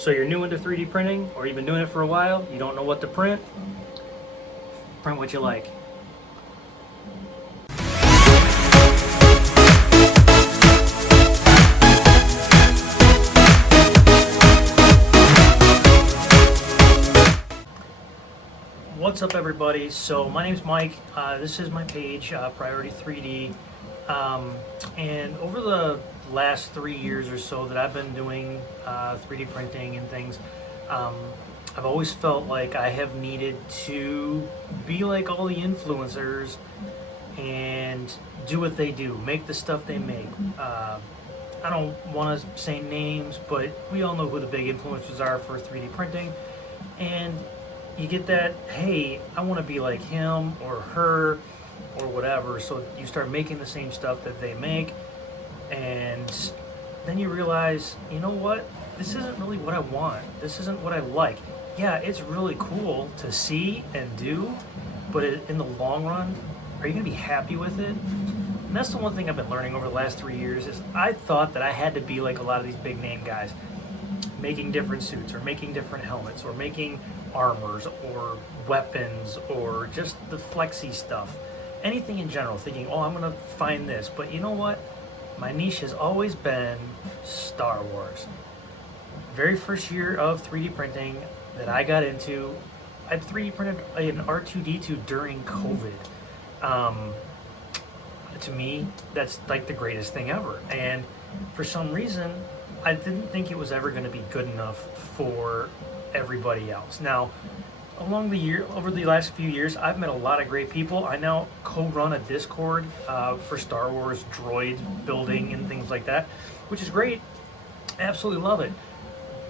So you're new into 3D printing, or you've been doing it for a while, you don't know what to print, print what you like. What's up, everybody? So my name's Mike. This is my page, Priority 3D. And over the last 3 years or so that I've been doing 3D printing and things, I've always felt like I have needed to be like all the influencers and do what they do, make the stuff they make. I don't want to say names, but we all know who the big influencers are for 3D printing. And you get that, hey, I want to be like him or her or whatever. So you start making the same stuff that they make, and then you realize, you know what? This isn't really what I want. This isn't what I like. Yeah, it's really cool to see and do, but in the long run, are you going to be happy with it? And that's the one thing I've been learning over the last 3 years is I thought that I had to be like a lot of these big name guys, making different suits or making different helmets or making armors or weapons or just the flexy stuff. Anything in general, thinking, oh, I'm going to find this. But you know what? My niche has always been Star Wars. Very first year of 3D printing that I got into, I 3D printed an R2-D2 during COVID. To me, that's like the greatest thing ever. And for some reason, I didn't think it was ever going to be good enough for everybody else. Now, over the last few years, I've met a lot of great people. I now co-run a Discord for Star Wars droid building and things like that, which is great. I absolutely love it.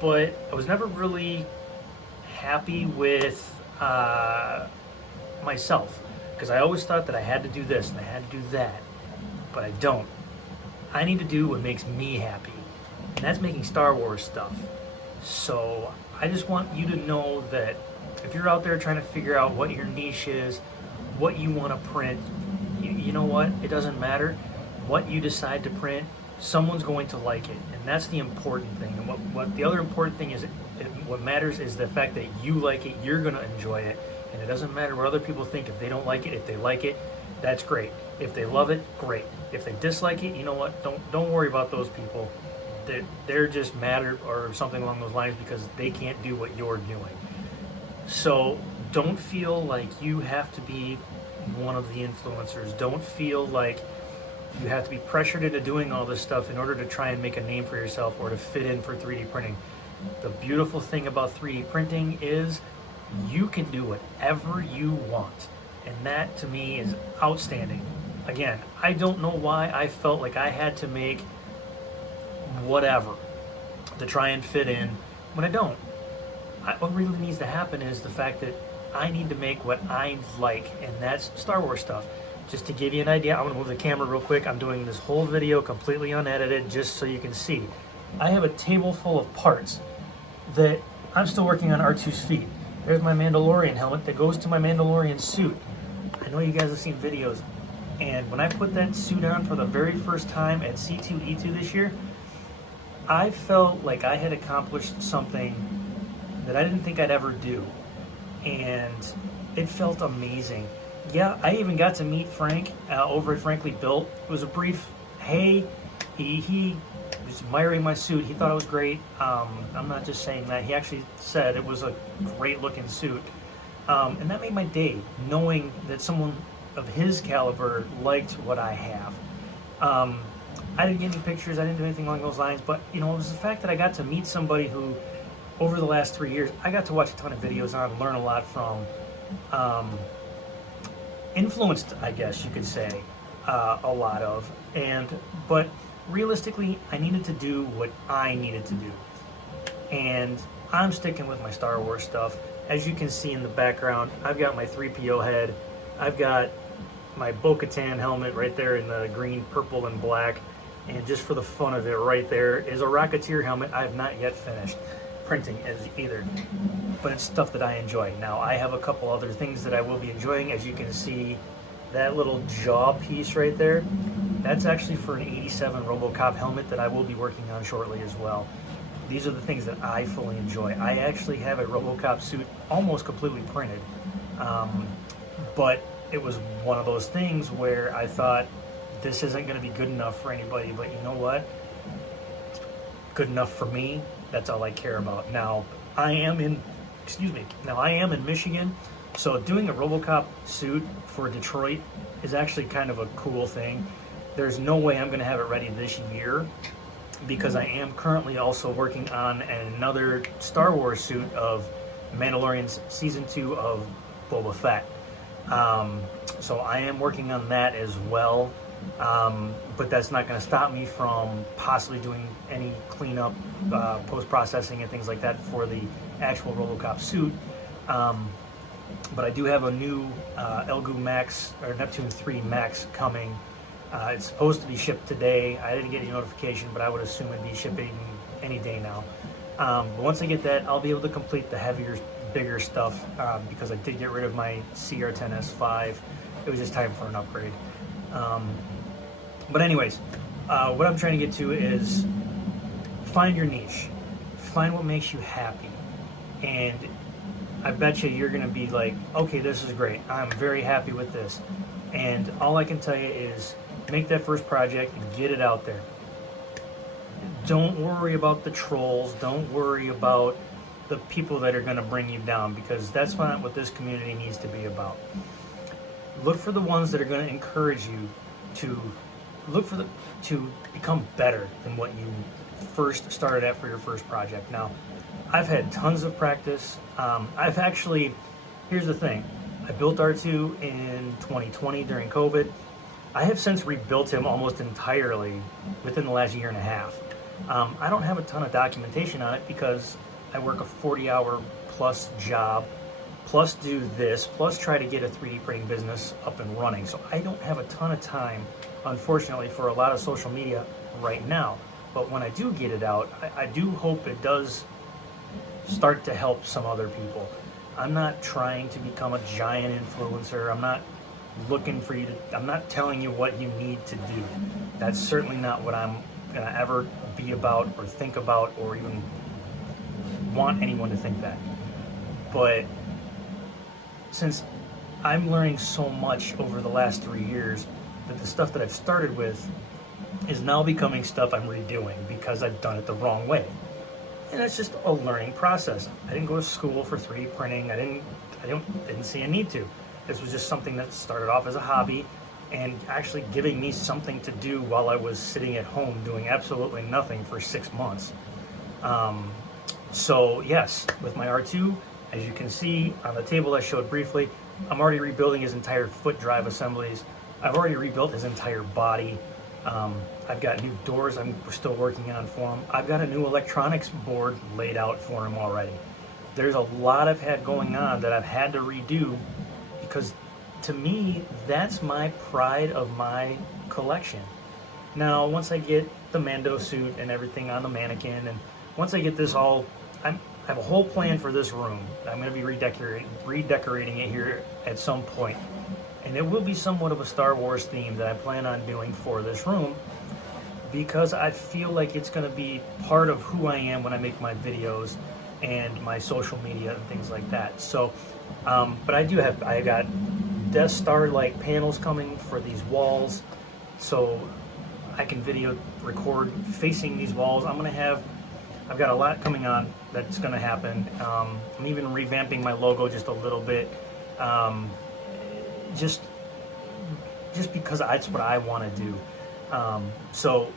But I was never really happy with myself, because I always thought that I had to do this and I had to do that, but I don't. I need to do what makes me happy, and that's making Star Wars stuff. So I just want you to know that if you're out there trying to figure out what your niche is, what you want to print, you know what? It doesn't matter what you decide to print. Someone's going to like it, and that's the important thing. And what the other important thing is, what matters is the fact that you like it, you're going to enjoy it, and it doesn't matter what other people think. If they don't like it, if they like it, that's great. If they love it, great. If they dislike it, you know what? Don't worry about those people. They're just mad or something along those lines because they can't do what you're doing. So don't feel like you have to be one of the influencers. Don't feel like you have to be pressured into doing all this stuff in order to try and make a name for yourself or to fit in for 3D printing. The beautiful thing about 3D printing is you can do whatever you want. And that to me is outstanding. Again, I don't know why I felt like I had to make whatever to try and fit in when I don't. What really needs to happen is the fact that I need to make what I like, and that's Star Wars stuff. Just to give you an idea, I'm going to move the camera real quick. I'm doing this whole video completely unedited just so you can see. I have a table full of parts that I'm still working on R2's feet. There's my Mandalorian helmet that goes to my Mandalorian suit. I know you guys have seen videos, and when I put that suit on for the very first time at C2E2 this year, I felt like I had accomplished something that I didn't think I'd ever do, and it felt amazing. Yeah, I even got to meet Frank over at Frankly Built. It was a brief, hey, he was admiring my suit. He thought it was great. I'm not just saying that. He actually said it was a great looking suit. And that made my day, knowing that someone of his caliber liked what I have. I didn't get any pictures, I didn't do anything along those lines, but it was the fact that I got to meet somebody who, over the last 3 years, I got to watch a ton of videos on, learn a lot from, influenced, I guess you could say, a lot of, but realistically, I needed to do what I needed to do, and I'm sticking with my Star Wars stuff. As you can see in the background, I've got my 3PO head, I've got my Bo-Katan helmet right there in the green, purple, and black, and just for the fun of it, right there is a Rocketeer helmet I have not yet finished printing as either, but it's stuff that I enjoy. Now, I have a couple other things that I will be enjoying. As you can see, that little jaw piece right there, that's actually for an 87 RoboCop helmet that I will be working on shortly as well. these are the things that I fully enjoy. I actually have a RoboCop suit almost completely printed, but it was one of those things where I thought this isn't going to be good enough for anybody, but you know what? Good enough for me. That's all I care about. Now I am in Michigan, so doing a RoboCop suit for Detroit is actually kind of a cool thing. There's no way I'm going to have it ready this year because I am currently also working on another Star Wars suit of Mandalorian's Season 2 of Boba Fett. So I am working on that as well, but that's not going to stop me from possibly doing any cleanup, post-processing and things like that for the actual RoboCop suit. But I do have a new Elgu Max, or Neptune 3 Max coming. It's supposed to be shipped today. I didn't get any notification, but I would assume it'd be shipping any day now. But once I get that, I'll be able to complete the heavier, bigger stuff because I did get rid of my CR10S5. It was just time for an upgrade. But anyways, what I'm trying to get to is find your niche. Find what makes you happy. And I bet you're going to be like, okay, this is great. I'm very happy with this. And all I can tell you is make that first project and get it out there. Don't worry about the trolls. Don't worry about the people that are going to bring you down, because that's not what this community needs to be about. Look for the ones that are going to encourage you to become better than what you first started at for your first project. Now, I've had tons of practice. Here's the thing. I built R2 in 2020 during COVID. I have since rebuilt him almost entirely within the last year and a half. I don't have a ton of documentation on it because I work a 40-hour plus job, plus do this, plus try to get a 3D printing business up and running. So I don't have a ton of time, unfortunately, for a lot of social media right now. But when I do get it out, I do hope it does start to help some other people. I'm not trying to become a giant influencer. I'm not looking for you to, I'm not telling you what you need to do. That's certainly not what I'm going to ever be about or think about or even want anyone to think that. But since I'm learning so much over the last 3 years, that the stuff that I've started with is now becoming stuff I'm redoing because I've done it the wrong way. And it's just a learning process. I didn't go to school for 3D printing. I didn't see a need to. This was just something that started off as a hobby and actually giving me something to do while I was sitting at home doing absolutely nothing for 6 months. So yes, with my R2, as you can see on the table I showed briefly, I'm already rebuilding his entire foot drive assemblies. I've already rebuilt his entire body. I've got new doors I'm still working on for him. I've got a new electronics board laid out for him already. There's a lot I've had going on that I've had to redo because to me, that's my pride of my collection. Now, once I get the Mando suit and everything on the mannequin, and once I get this all, I have a whole plan for this room. I'm going to be redecorating it here at some point. And it will be somewhat of a Star Wars theme that I plan on doing for this room because I feel like it's going to be part of who I am when I make my videos and my social media and things like that. So, but I got Death Star-like panels coming for these walls so I can video record facing these walls. I've got a lot coming on that's going to happen. I'm even revamping my logo just a little bit. Just because that's what I want to do. So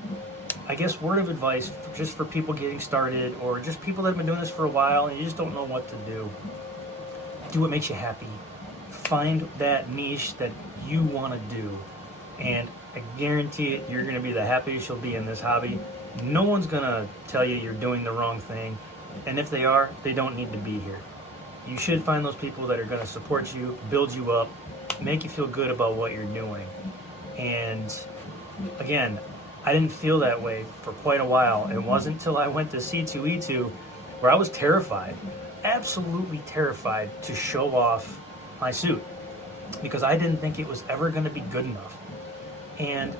I guess word of advice, just for people getting started or just people that have been doing this for a while and you just don't know what to do. Do what makes you happy. Find that niche that you want to do. And I guarantee it, you're going to be the happiest you'll be in this hobby. No one's going to tell you you're doing the wrong thing. And if they are, they don't need to be here. You should find those people that are going to support you, build you up, make you feel good about what you're doing. And again, I didn't feel that way for quite a while. It wasn't until I went to C2E2 where I was terrified, absolutely terrified to show off my suit because I didn't think it was ever going to be good enough. And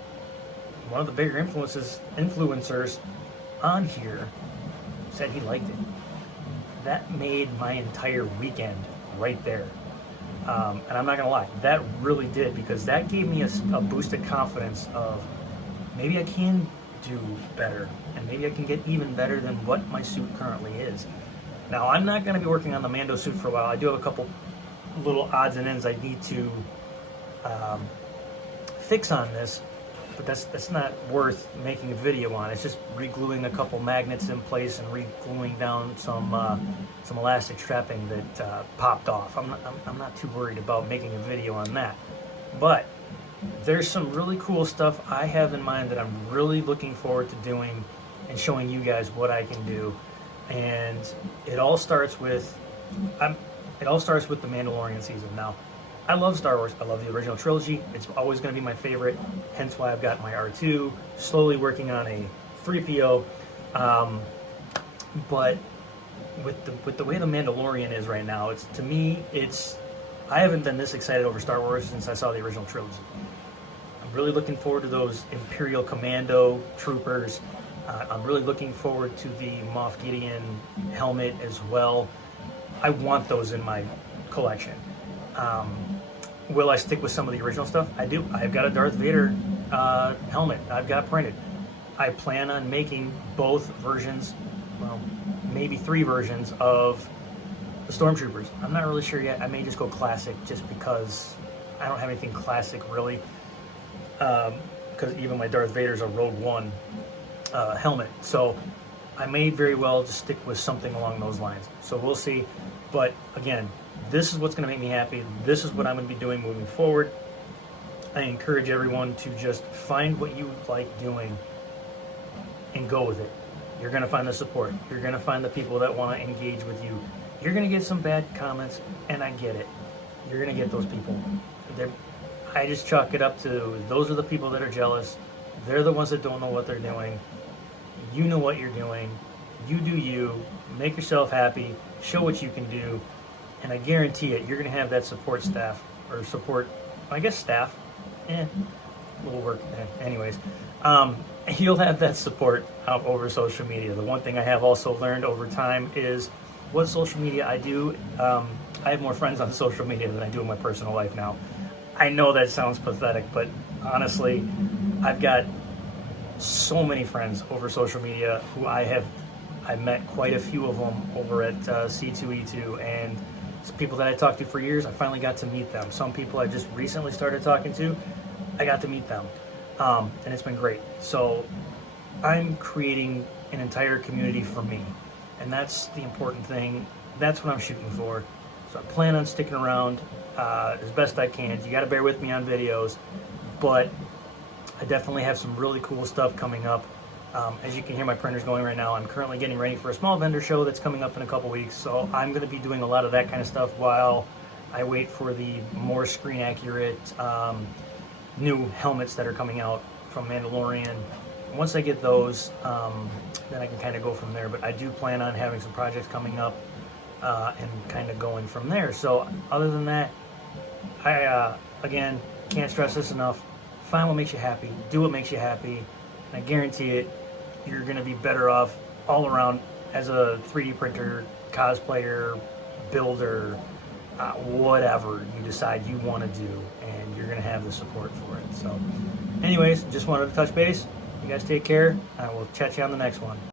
one of the bigger influencers on here said he liked it. That made my entire weekend right there. And I'm not gonna lie, that really did, because that gave me a boost of confidence of maybe I can do better, and maybe I can get even better than what my suit currently is. Now, I'm not gonna be working on the Mando suit for a while. I do have a couple little odds and ends I need to fix on this, but that's not worth making a video on. It's just re-gluing a couple magnets in place and re-gluing down some elastic strapping that popped off. I'm not too worried about making a video on that, but there's some really cool stuff I have in mind that I'm really looking forward to doing and showing you guys what I can do. And it all starts with the Mandalorian season. Now, I love Star Wars. I love the original trilogy. It's always going to be my favorite. Hence why I've got my R2. Slowly working on a 3PO. But with the way the Mandalorian is right now, I haven't been this excited over Star Wars since I saw the original trilogy. I'm really looking forward to those Imperial Commando troopers. I'm really looking forward to the Moff Gideon helmet as well. I want those in my collection. Will I stick with some of the original stuff? I do. I've got a Darth Vader helmet I've got printed. I plan on making both versions, well, maybe 3 versions of the Stormtroopers. I'm not really sure yet. I may just go classic just because I don't have anything classic really. Because even my Darth Vader's a Rogue One helmet. So I may very well just stick with something along those lines. So we'll see. But again, this is what's going to make me happy. This is what I'm going to be doing moving forward. I encourage everyone to just find what you like doing and go with it. You're going to find the support. You're going to find the people that want to engage with you. You're going to get some bad comments, and I get it. You're going to get those people. I just chalk it up to those are the people that are jealous. They're the ones that don't know what they're doing. You know what you're doing. You do you. Make yourself happy. Show what you can do. And I guarantee it, you're going to have that support staff, or support, I guess staff, little work, anyways. You'll have that support over social media. The one thing I have also learned over time is what social media I do. I have more friends on social media than I do in my personal life now. I know that sounds pathetic, but honestly, I've got so many friends over social media who I met quite a few of them over at C2E2, and people that I talked to for years, I finally got to meet them. Some people I just recently started talking to, I got to meet them, and it's been great. So I'm creating an entire community for me, and that's the important thing. That's what I'm shooting for. So I plan on sticking around as best I can. You got to bear with me on videos, but I definitely have some really cool stuff coming up. As you can hear my printer's going right now, I'm currently getting ready for a small vendor show that's coming up in a couple weeks, so I'm going to be doing a lot of that kind of stuff while I wait for the more screen accurate new helmets that are coming out from Mandalorian. Once I get those, then I can kind of go from there, but I do plan on having some projects coming up and kind of going from there. So other than that, I again can't stress this enough. Find what makes you happy, do what makes you happy, and I guarantee it, you're going to be better off all around as a 3D printer, cosplayer, builder, whatever you decide you want to do, and you're going to have the support for it. So anyways, just wanted to touch base. You guys take care, and we'll chat you on the next one.